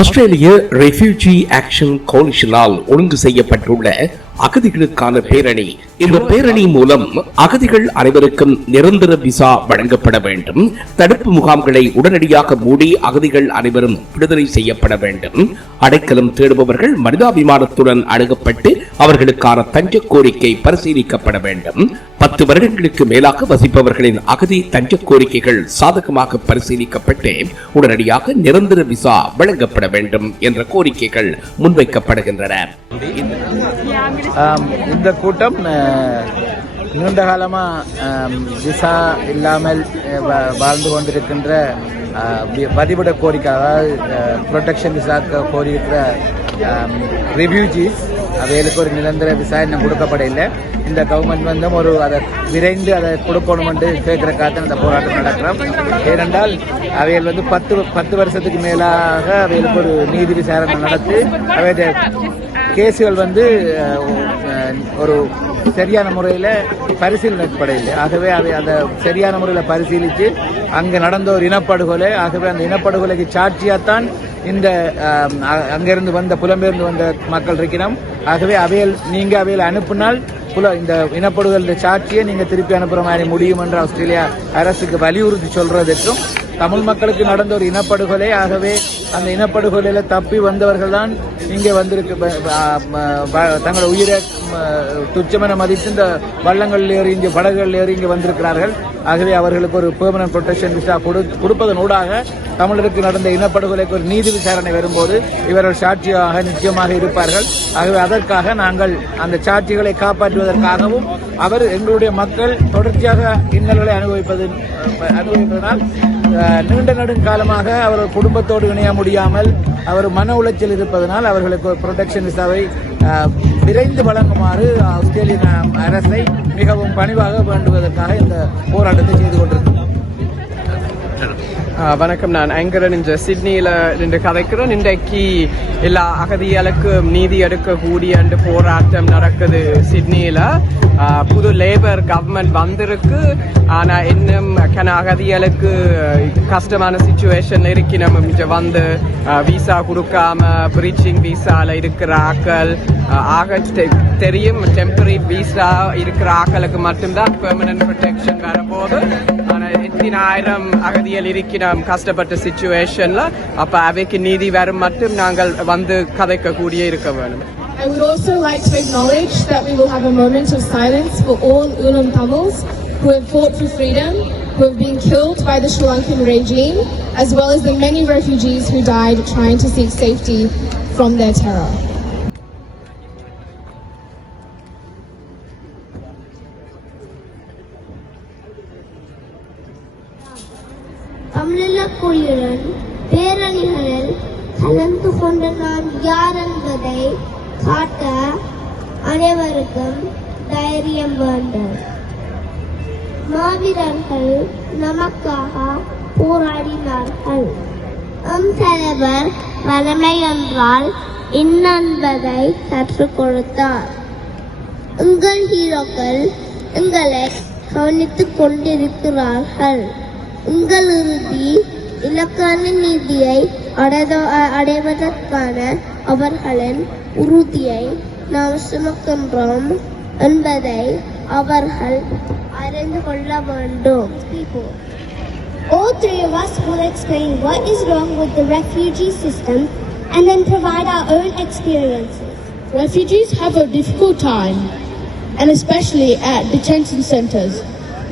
ஆஸ்திரேலிய refugee action கோலிஷனால் ஒழுங்கு செய்யப்பட்டுள்ள அகதிகளுக்கான பேரணி. இந்த பேரணி மூலம் அகதிகள் அனைவருக்கும் நிரந்தர விசா வழங்கப்பட வேண்டும், தடுப்பு முகாம்களை உடனடியாக மூடி அகதிகள் அனைவரும் விடுதலை செய்யப்பட வேண்டும், அடைக்கலம் தேடுபவர்கள் மனிதாபிமானத்துடன் அணுகப்பட்டு அவர்களுக்கான தஞ்ச கோரிக்கை பரிசீலிக்கப்பட வேண்டும், 10 வருடங்களுக்கு மேலாக வசிப்பவர்களின் அகதி தஞ்ச கோரிக்கைகள் சாதகமாக பரிசீலிக்கப்பட்டு உடனடியாக நிரந்தர விசா வழங்கப்பட வேண்டும் என்ற கோரிக்கைகள் முன்வைக்கப்படுகின்றன. இந்த கூட்டம் நீண்ட காலமா விசா இல்லாமல் வாழ்ந்து கொண்டிருக்கின்ற வதிவிட கோரிக்கை, அதாவது ப்ரொடெக்ஷன் விசா கோரிக்கிற ரெஃப்யூஜீஸ் அவைகளுக்கு ஒரு நிரந்தர விசா இன்னும் கொடுக்கப்படவில்லை. இந்த கவர்மெண்ட் ஒரு அதை விரைந்து அதை கொடுக்கணும் என்று கேட்கிறக்காக இந்த போராட்டம் நடக்கிறோம். ஏனென்றால் அவைகள் 10 வருஷத்துக்கு மேலாக அவைகளுக்கு ஒரு நீதி விசாரணை நடத்தி அவைய கேஸுகள் ஒரு சரியான முறையில் பரிசீலனைப்படவில்லை. ஆகவே அவை அந்த சரியான முறையில் பரிசீலித்து அங்கே நடந்த ஒரு இனப்படுகொலை, ஆகவே அந்த இனப்படுகொலைக்கு சாட்சியாகத்தான் இந்த அங்கிருந்து வந்த புலம்பெயர்ந்து வந்த மக்கள் இருக்கிறோம். ஆகவே அவையில் அனுப்பினால் இந்த இனப்படுகொலை சாட்சியை நீங்க திருப்பி அனுப்புற மாதிரி முடியும் என்று ஆஸ்திரேலியா அரசுக்கு வலியுறுத்தி சொல்றதற்கும், தமிழ் மக்களுக்கு நடந்த ஒரு இனப்படுகொலை, ஆகவே அந்த இனப்படுகொலையில தப்பி வந்தவர்கள் தான் இங்கே தங்களோட உயிரை துச்சமென மதித்து இந்த வள்ளங்களில் ஏறி இங்கே படகுகளில் ஏறி இங்கே வந்திருக்கிறார்கள். ஆகவே அவர்களுக்கு ஒரு பெர்மனன்ட் ப்ரொடெக்ஷன் விசா கொடுப்பதனூடாக தமிழருக்கு நடந்த இனப்படுகொலைக்கு ஒரு நீதி விசாரணை வரும்போது இவர்கள் சாட்சியாக நிச்சயமாக இருப்பார்கள். ஆகவே அதற்காக நாங்கள் அந்த சாட்சிகளை காப்பாற்றுவதற்காகவும் எங்களுடைய மக்கள் தொடர்ச்சியாக இன்னல்களை அனுபவிப்பதனால் நீண்ட நெடுங்காலமாக அவர் குடும்பத்தோடு இணைய முடியாமல் அவர் மன உளைச்சல் இருப்பதனால் அவர்களுக்கு ப்ரொடெக்ஷன் விசாவை விரைந்து வழங்குமாறு ஆஸ்திரேலிய அரசை மிகவும் பணிவாக வேண்டுவதற்காக இந்த போராட்டத்தை செய்து கொண்டிருக்கிறோம். வணக்கம், நான் ஆங்கரன் இந்த சிட்னியில் நின்று கதைக்கிறேன். இன்றைக்கு எல்லா அகதிகளுக்கும் நீதி எடுக்கக்கூடிய போராட்டம் நடக்குது சிட்னியில். புது லேபர் கவர்மெண்ட் வந்திருக்கு, ஆனால் இன்னும் அகதிகளுக்கு கஷ்டமான சிச்சுவேஷன்ல இருக்கு. நம்ம இங்கே வந்து விசா கொடுக்காம பிரீச்சிங் விசால இருக்கிற ஆக்கள் தெரியும். டெம்பரரி விசா இருக்கிற ஆக்களுக்கு மட்டும்தான் பெர்மனன்ட் ப்ரொடெக்ஷன் வரப்போது. ஆனால் 10,000 அகதிகள் இருக்கிறோம் கஷ்டப்பட்ட சிச்சுவேஷன்ல. அப்ப அவைக்கு நீதி வரும் மட்டும் நாங்கள் வந்து கதைக்கக்கூடிய இருக்க வேணும். I would also like to acknowledge that we will have a moment of silence for all Ulum Tamils who have fought for freedom, who have been killed by the Sri Lankan regime, as well as the many refugees who died trying to seek safety from their terror. தமிழக்குழுடன் பேரணிகளில் கலந்து கொண்ட நான் யார் என்பதை காட்ட அனைவருக்கும் தைரியம் வேண்டும். மாவீரர்கள் நமக்காக போராடினார்கள். தலைவர் வலிமை என்றால் என்ன என்பதை கற்றுக் கொடுத்தார். உங்கள் ஹீரோக்கள் எங்களை கவனித்துக் கொண்டிருக்கிறார்கள். உங்கள் இறுதி இலக்கான நீதியை அடைவதற்கான அவர்களின் உறுதியை நாம் சுமக்கின்றோம் என்பதை அவர்கள் அறிந்து கொள்ள வேண்டும். All three of us will explain what is wrong with the refugee system and then provide our own experiences. Refugees have a difficult time, and especially at detention centers,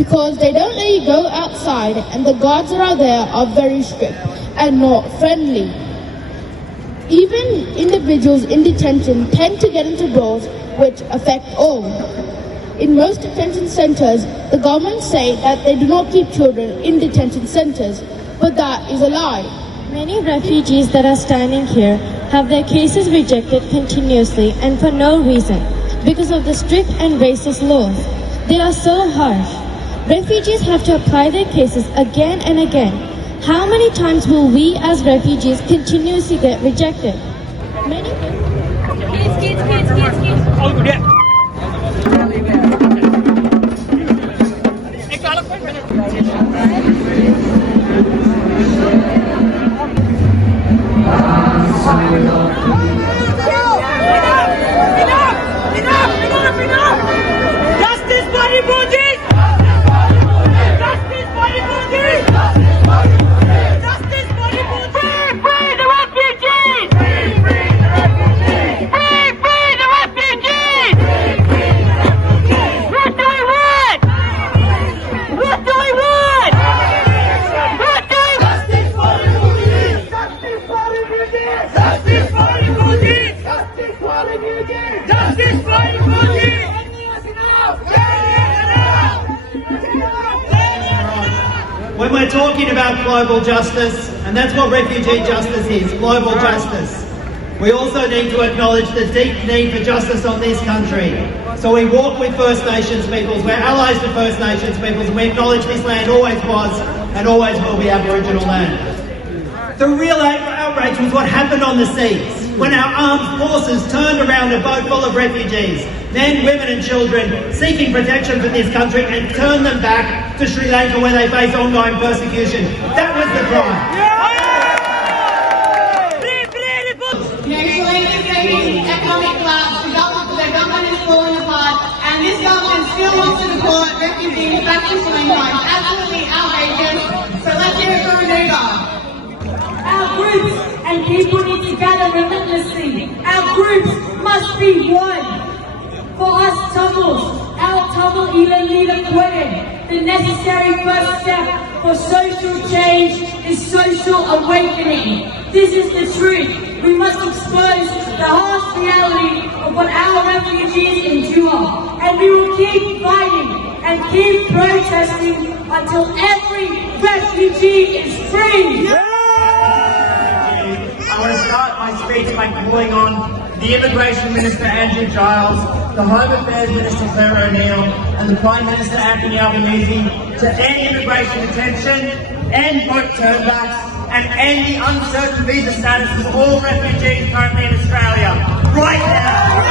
because they don't let you go outside and the guards that are there are very strict and not friendly. Even individuals in detention tend to get into brawls which affect all. In most detention centers, the government say that they do not keep children in detention centers, but that is a lie. Many refugees that are standing here have their cases rejected continuously and for no reason, because of the strict and racist laws. They are so harsh. Refugees have to apply their cases again and again. How many times will we as refugees continuously get rejected? Many All good, yeah. refugees! Justice for refugees! Justice for refugees! Free the refugees! Free the refugees! Free the refugees! What do we want? What do we want? What do we want? Justice for refugees! Justice for refugees! Justice for refugees! Justice for refugees! Justice for refugees! When we're talking about global justice, and that's what refugee justice is, global justice, we also need to acknowledge the deep need for justice on this country. So we walk with First Nations peoples, we're allies to First Nations peoples, and we acknowledge this land always was and always will be Aboriginal land. The real outrage was what happened on the seas, when our armed forces turned around a boat full of refugees, men, women and children seeking protection from this country, and turned them back to Sri Lanka where they face ongoing persecution. That was the crime. Actually, facing economic collapse, the government is falling apart, and this government still wants to deport refugees back to Sri Lanka. It's absolutely outrageous. So let's hear it from Anuga. Our groups and people need to gather relentlessly. Our groups must be one. For us Tamils, our Tamil even leader quoted, the necessary first step for social change is social awakening. This is the truth. We must expose the harsh reality of what our refugees endure. And we will keep fighting and keep protesting until every refugee is free. I want to start my speech by calling on the Immigration Minister Andrew Giles, the Home Affairs Minister Claire O'Neill, and the Prime Minister Anthony Albanese to end immigration detention, end boat turnbacks, and end the uncertain visa status of all refugees currently in Australia. Right now!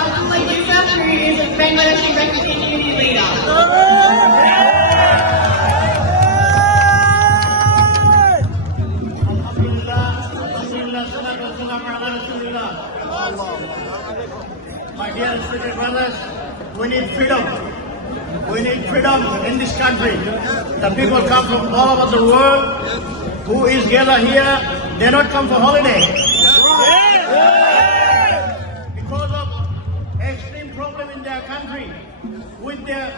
Abdullah Yusuf, who is a Bangladeshi refugee community leader. My dear sister brothers, we need freedom. We need freedom in this country. The people come from all over the world. Who is gathered here? They not come for holiday. Because of extreme problem in their country with the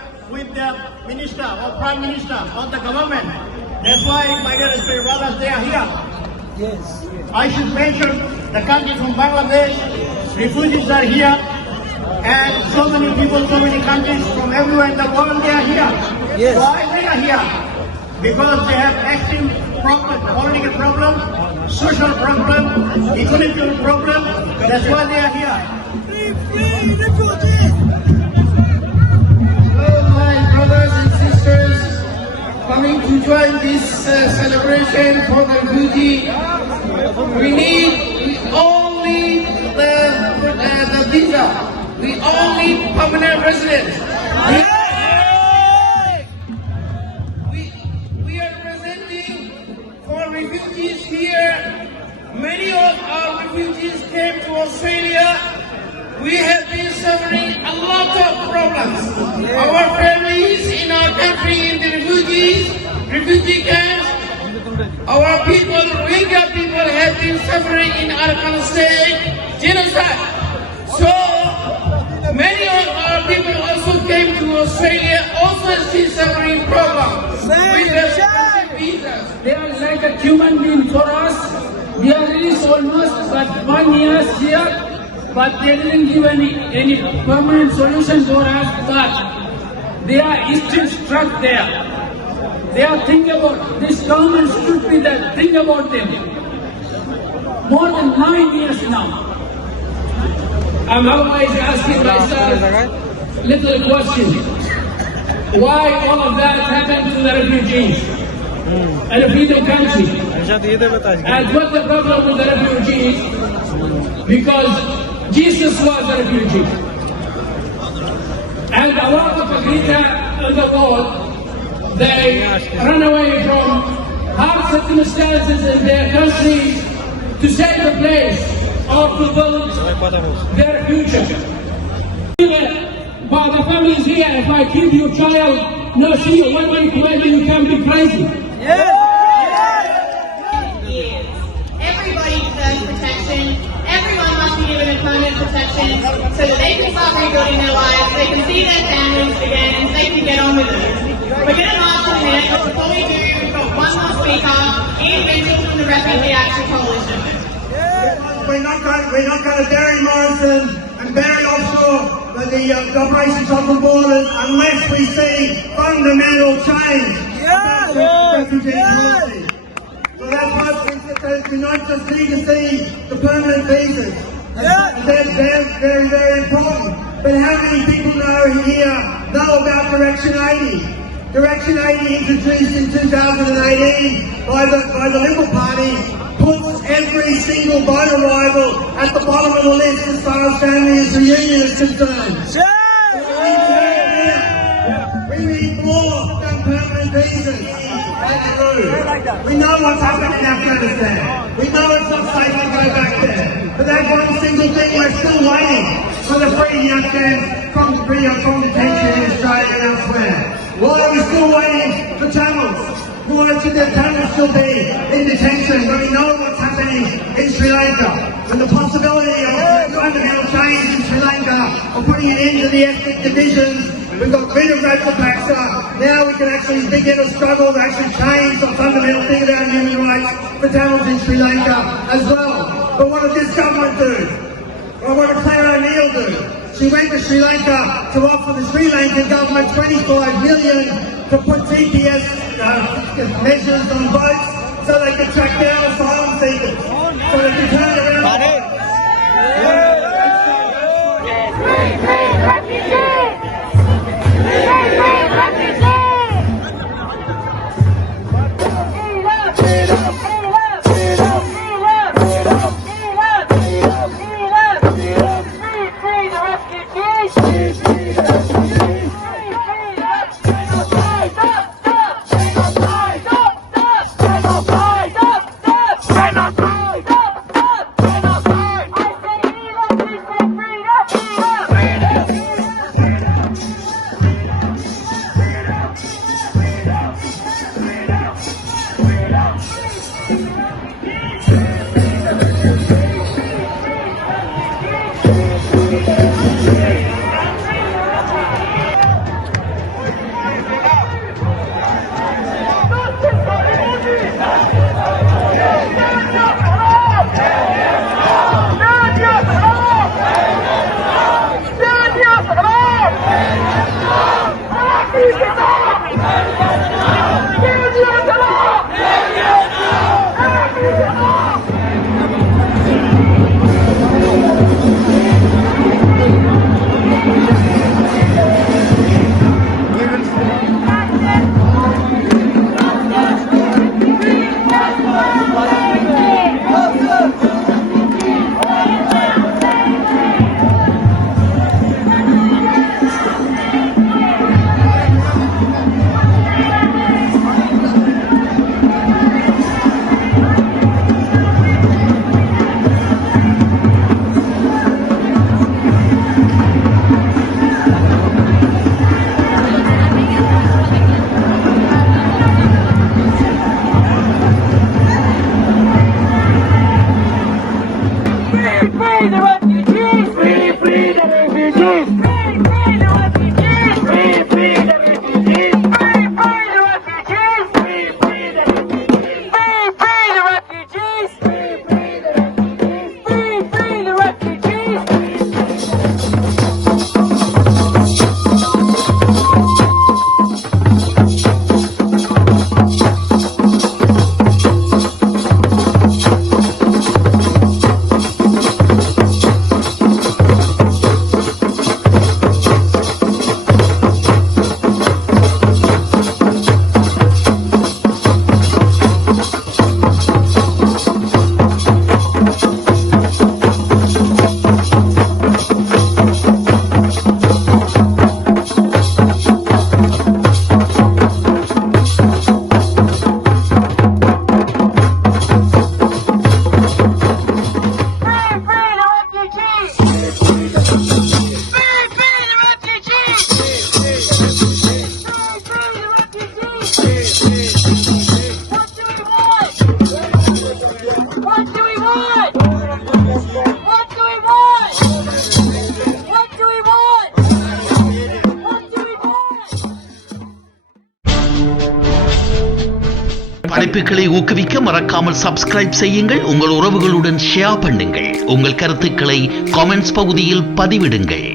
minister or prime minister or the government. That's why, my dear sister brothers, they are here. Yes. I should mention the country from Bangladesh. Refugees are here. And so many people, so many countries from everywhere in the world, they are here. Yes. Why they are here? Because they have extreme problem, political problem, social problem, economic problem. That's why they are here. So my brothers and sisters, coming to join this celebration for the refugee, we all need the visa. We all need permanent residence. We are presenting for refugees here. Many of our refugees came to Australia. We have been suffering a lot of problems. Our families in our country, in the refugee camps, our people, Rohingya people have been suffering in Arakan State, genocide. So, many of our people also came to Australia, also still suffering problems with the visas. They are like a human being for us. We are released almost but 1 year here, but they didn't give any permanent solution for us. But they are still stuck there. They are thinking about this government should be the thing about them. More than 9 years now. I'm always asking myself little question. Why all of that happened to the refugees? And a freedom country. And what's the problem with the refugees? Because Jesus was a refugee. And a lot of the people in the world, they run away from hard circumstances in their countries to save the place or to build their future. For the families here, if I keep your child, no, see, when you can be crazy. Everybody deserves protection. Everyone must be given a permanent protection so that they can start rebuilding their lives, they can see their families again, and they can get on with it. We're going to march in a minute, but before we do, we've got one more speaker, Ian Mitchell from the Refugee Action Coalition. We're not going to bury Morrison and bury offshore the Operation Southern Borders unless we see fundamental change about the refugee policy. So that's why we not just need to see the permanent visas. They're very, very important. But how many people know about Direction 80? Direction 80 introduced in 2018 by the Liberal Party puts every single boat arrival at the bottom of the list as far as families reunion is concerned. We need more than permanent visas. We know what's happened in Afghanistan. We know it's not safe to go back there. But that one single thing, we're still waiting for the freeing Afghans from detention in Australia and elsewhere. Why are we still waiting for Tamils? Why should the Tamils still be in detention when we know what's happening in Sri Lanka? And the possibility of fundamental change in Sri Lanka, of putting an end to the ethnic divisions. We've got rid of Rajapaksa. Now we can actually begin a struggle to actually change the fundamental thing about human rights for Tamils in Sri Lanka as well. But what did this government do? Or what did Claire O'Neill do? She went to Sri Lanka to offer the Sri Lankan government $25 million to put GPS measures on boats so they could track down asylum seekers, so they could turn around. படைப்புகளை ஊக்குவிக்க மறக்காமல் சப்ஸ்கிரைப் செய்யுங்கள். உங்கள் உறவுகளுடன் ஷேர் பண்ணுங்கள். உங்கள் கருத்துக்களை கமெண்ட்ஸ் பகுதியில் பதிவிடுங்கள்.